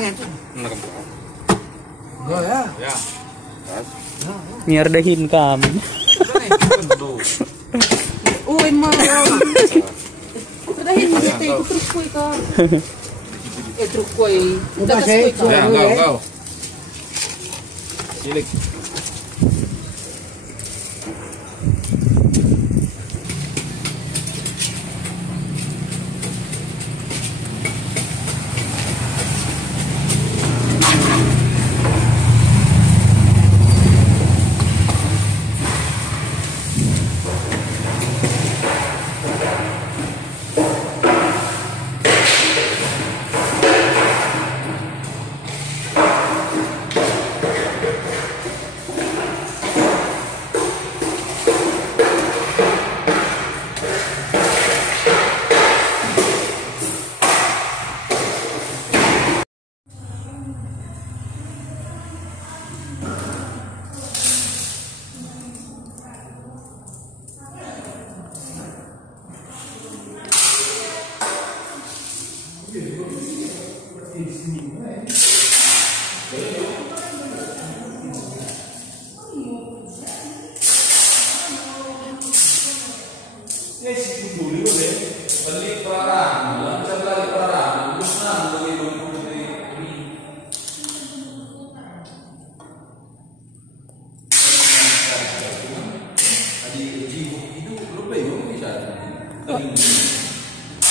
Langit. Enggak ya. Ya. Nyerdahin kami. Uy, ma. Sudahin mo dito, truk ko ito. Truk ko eh. Dagas ko ito. Ya, enggak. Cilik.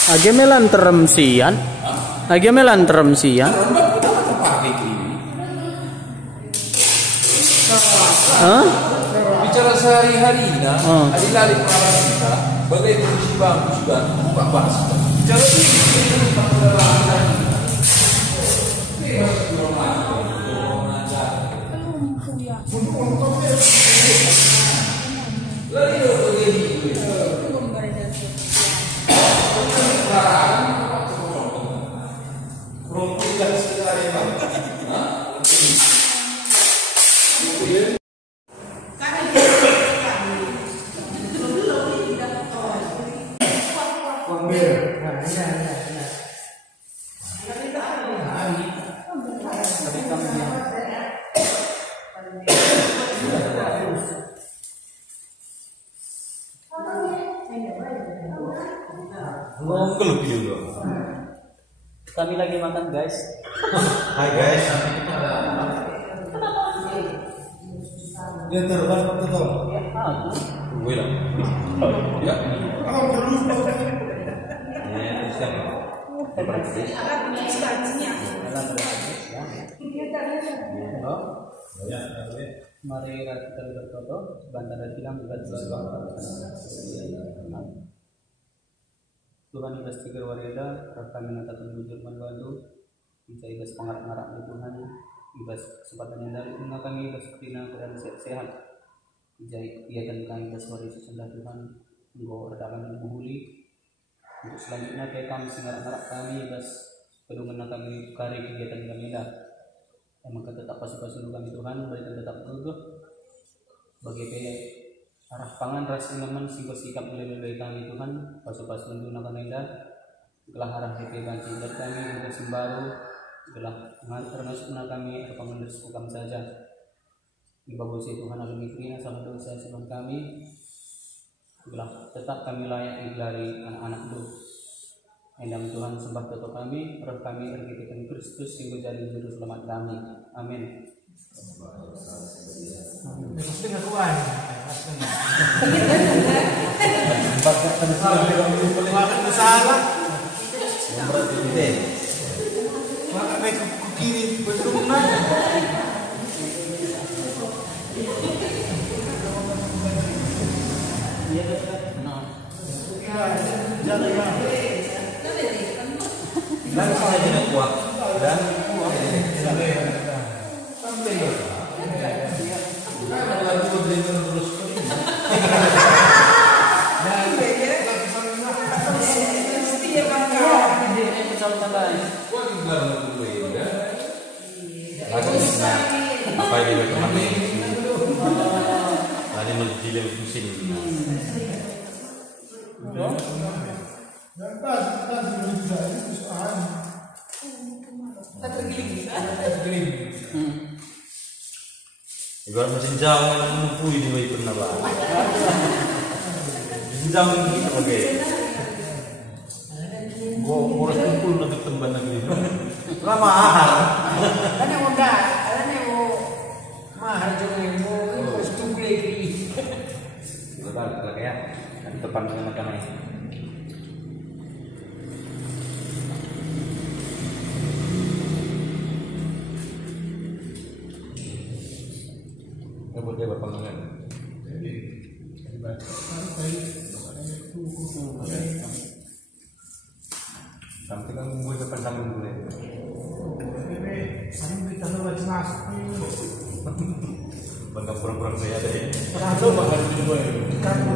Agemelan teremsian. Agemelan teremsian. Hah? Bicara sehari-harinya, adilali para kita, bagai musibah buka bahas. Bicara Kami lagi makan, guys. Hai guys. Dia terbang betul. Gue lah. Ya. Mari kita berfoto. Sebentar silang Tuhan ibas tiga wareda, kami natakan bujur manbantu, bisa ibas pengarap-ngarap di Tuhan, ibas kesempatan yang dari Tuhan kami ibas ketina keadaan sehat, ijai kegiatan kami ibas wari sesendah Tuhan, engkau redakan dan menghuli. Untuk selanjutnya kami sengarap-ngarap kami ibas pedungan kami kari kegiatan kami dah. Emang tetap pasu-pasu kami Tuhan, berikan tetap teguh bagi arah pangan ras iman singko sikap melelai kami Tuhan pasu-pasu gunakan indah gelah arah DP banci dan kami untuk sembaru gelah termasuk kami pangan rezeki kami saja di bawah Tuhan alami kirina sama dosa sebelum kami gelah tetap kami layak digelari anak-anak lu endam Tuhan sembah toto kami roh kami terkitikan Kristus singko jadi juru selamat kami amin. Makan salah. Berarti ini. Makan ke kiri betul mana? Jangan ya. Dan saya tidak kuat dan apa yang kemarin tadi menjadi pusing. Tak tergiling. Ibarat mesin jam yang menumpui di bawah pernah lah. Mesin jam yang kita pakai. Gua harus kumpul nanti temban lagi. Lama mahal. Kan yang udah, kan yang mau mahal juga yang mau harus tunggu lagi. Betul ya. Kan depan dengan kami. Dia berpandangan. Sampai kamu buat depan tamu boleh. Bangga pura-pura saya tadi. Kalau bakal juga kamu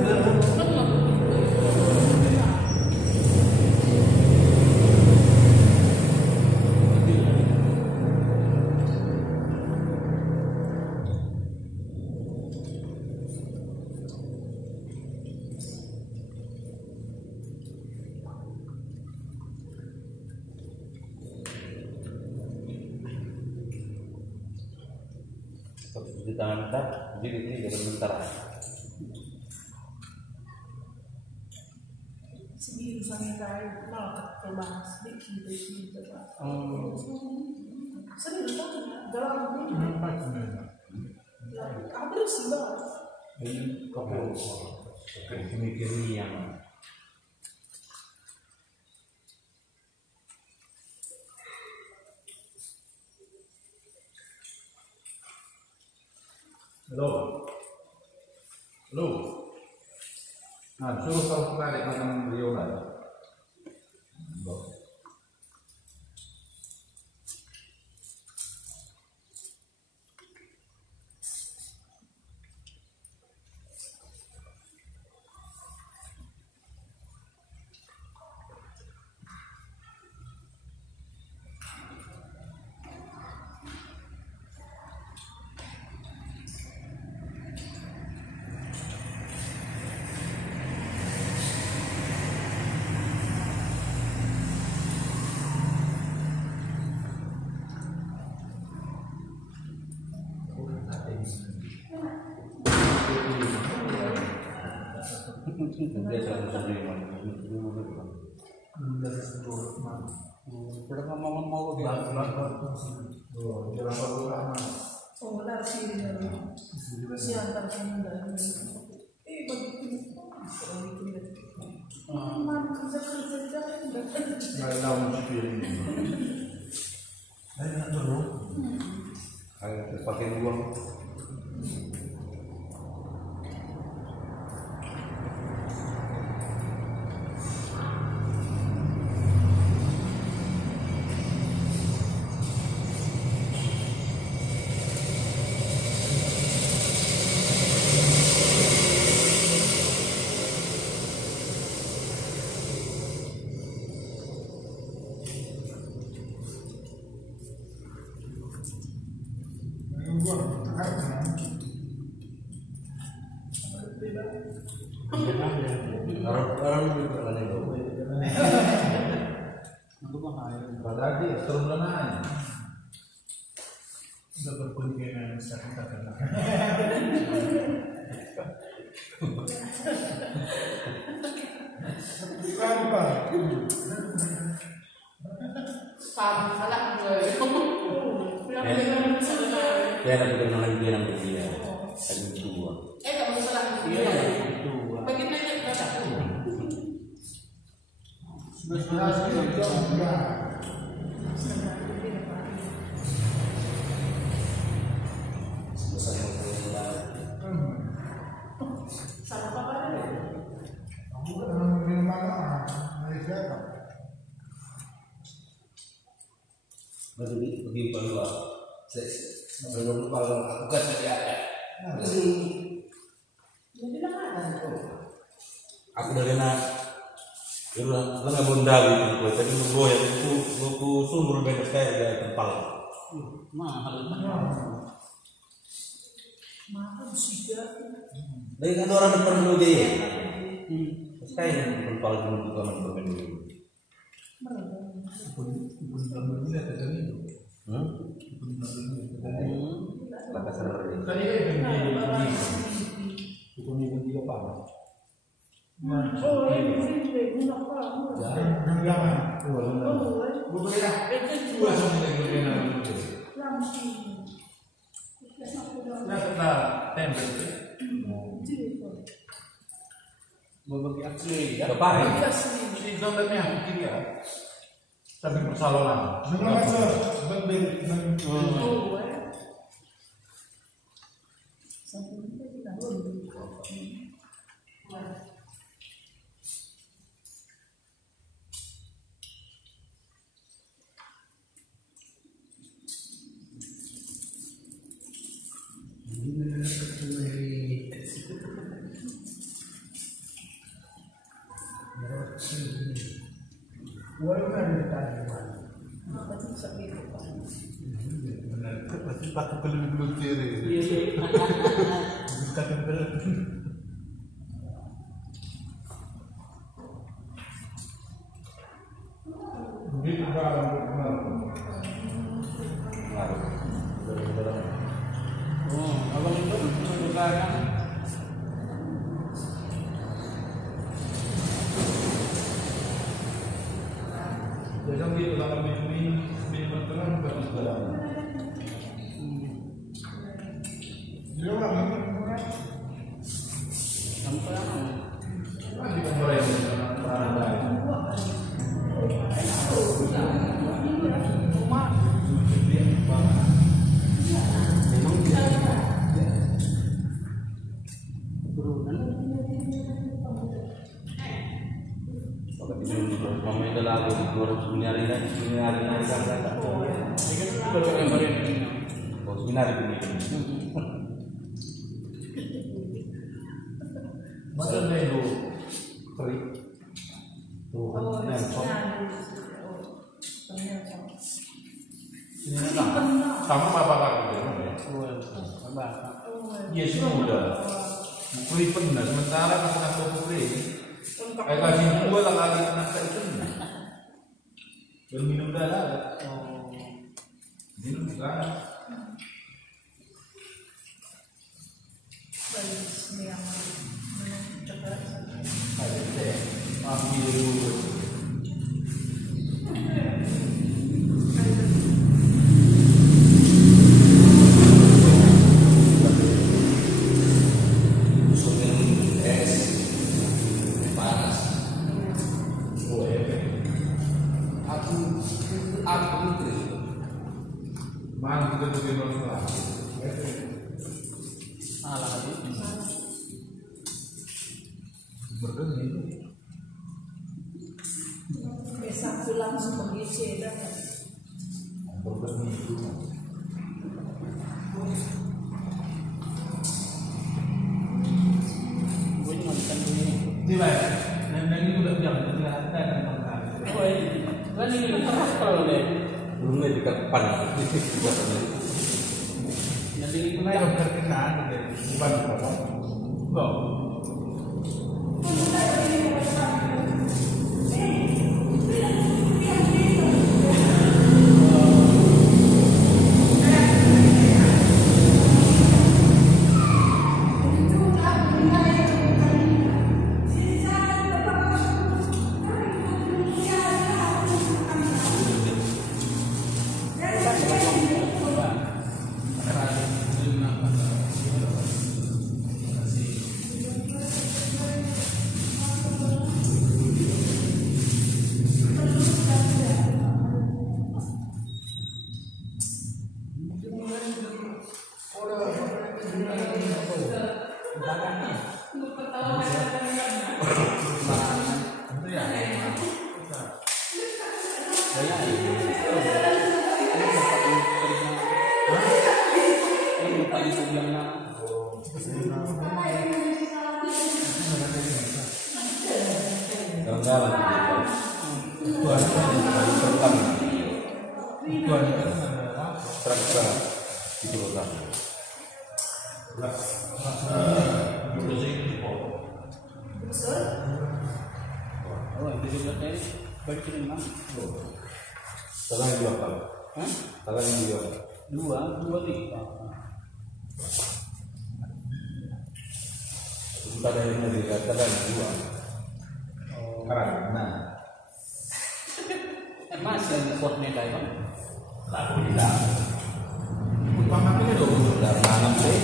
di tangan kita, jadi ini jangan bentar. Sendiri sama kayak malah terbahas dikit itu pak. Serius kan dalam ini. Apa sih bahas? Ini kau mikirnya yang Halo. Nah, suruh kau tarik macam beliau lah. dia selalu sendiri. Berapa mau Oh, benar sih ini. Siantar sama dan begitu. Man kerja Nggak tahu mesti ini. Ayo dulu. Ayo pakai uang. Orang juga kan itu. Itu bahaya. Padahal dia turun naik. udah berkunjungan sekarang tak kenal. Bukan pak. Paham salah gue. Dia ada kenalan dia yang berbeda. Ada dua. Kamu salah. Iya, dua. Bagaimana baca? Salah apa ada? Kamu kan di mana? Malaysia kan? Pergi keluar. Belum kalau aku kan saya ada. Aku dari nak. Itu lah nggak bunda gitu. Tapi gue yang itu sumber bebas kayak dari tempal. Mahal. Mahal sih ya. Dari kan orang depan dulu dia. Kayak yang tempal dulu bukan permen dulu. Pun belum lihat itu. Makassar. Tadi kan bukan dia apa? Oh, ini sih, nggak apa. Yang jangan. Bukan ya. Dua sama dengan Langsung. Nah, setelah tembel. Berbagi asli ya. Kepahin. Si gambarnya kiri ya. Tapi persalonan. Dengan macam pasti takut belum kiri. Begitu Oh, abang itu sekarang jadi gitu kalau minum terang bagus dalam. Dia orang di kemarin Mama itu lagu 2009 hari kan oh seminar ini masa dulu keri sama apa lagi ya sih udah kuri pernah sementara karena aku kuri kayak lagi dua lagi kena itu berminum darah minum kan mana kita tuh minum lagi salah tadi. bergeni Besok langsung begitu dah. bergeni itu Gue cuma bisa ini. nilai dan ini udah jam tidak akan makan Oh ini, kan ini keras kalau deh. belum di depan Jadi naik dokter kenal bukan apa enggak jalan-jalan terang itu loh oh itu juga tadi baru kirim sekarang dua kali Hah? Talang juga. Dua tiga. Sebentar dari negeri talang juga. Karena Masih yang kuat nih Bang. laku hilang. Utama ini dong. Udah nanam sih.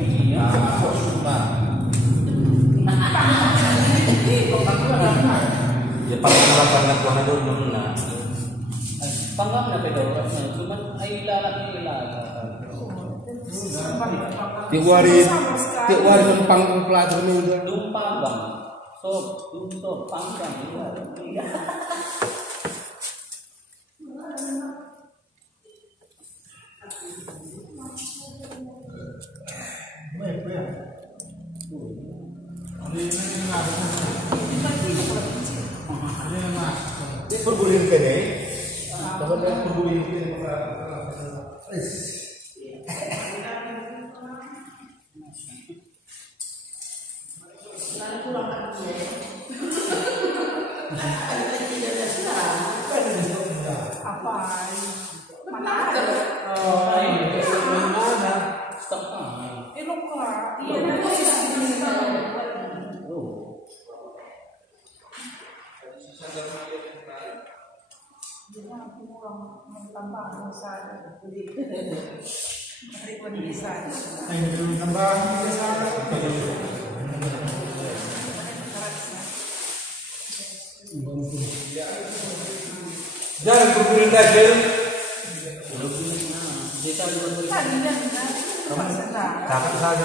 Iya. Ya paling harapan nak kuah itu mana? Panggap na pedo, cuman ay ilalak. Tiap hari numpang pelajar ni udah. Dumpang bang, so panggang iya. Perguling ke ni, dapat perguling ke ni. Apa? Mana ada? Stop. Luka. Iya, nanti aku orang tambah saya. Hari ini bisa. Tambah Jangan berguling aja. Takut saja.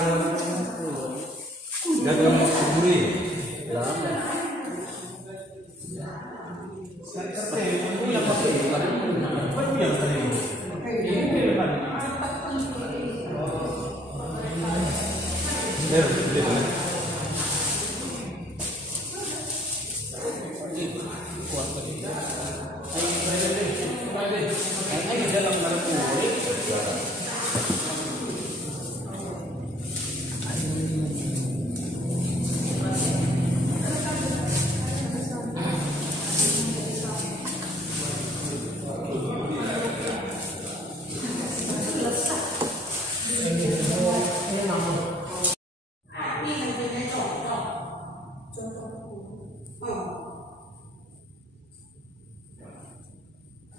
Jangan berguling.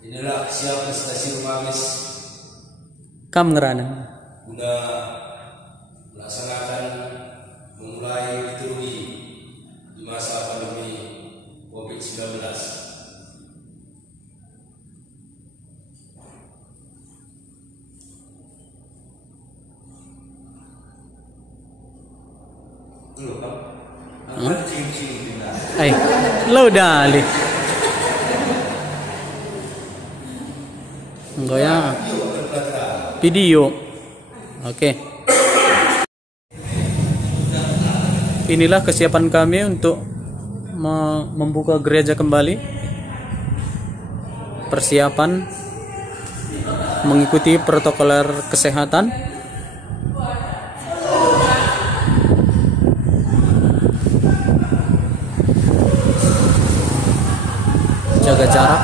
Inilah siap prestasi Rumamis Kam ngerana. guna melaksanakan memulai liturgi di masa pandemi COVID-19. Belum kan? Angkat cium-cium bina. Ay, lo dali. Enggak ya. Video. Oke. Inilah kesiapan kami untuk membuka gereja kembali. Persiapan mengikuti protokol kesehatan. Jaga jarak.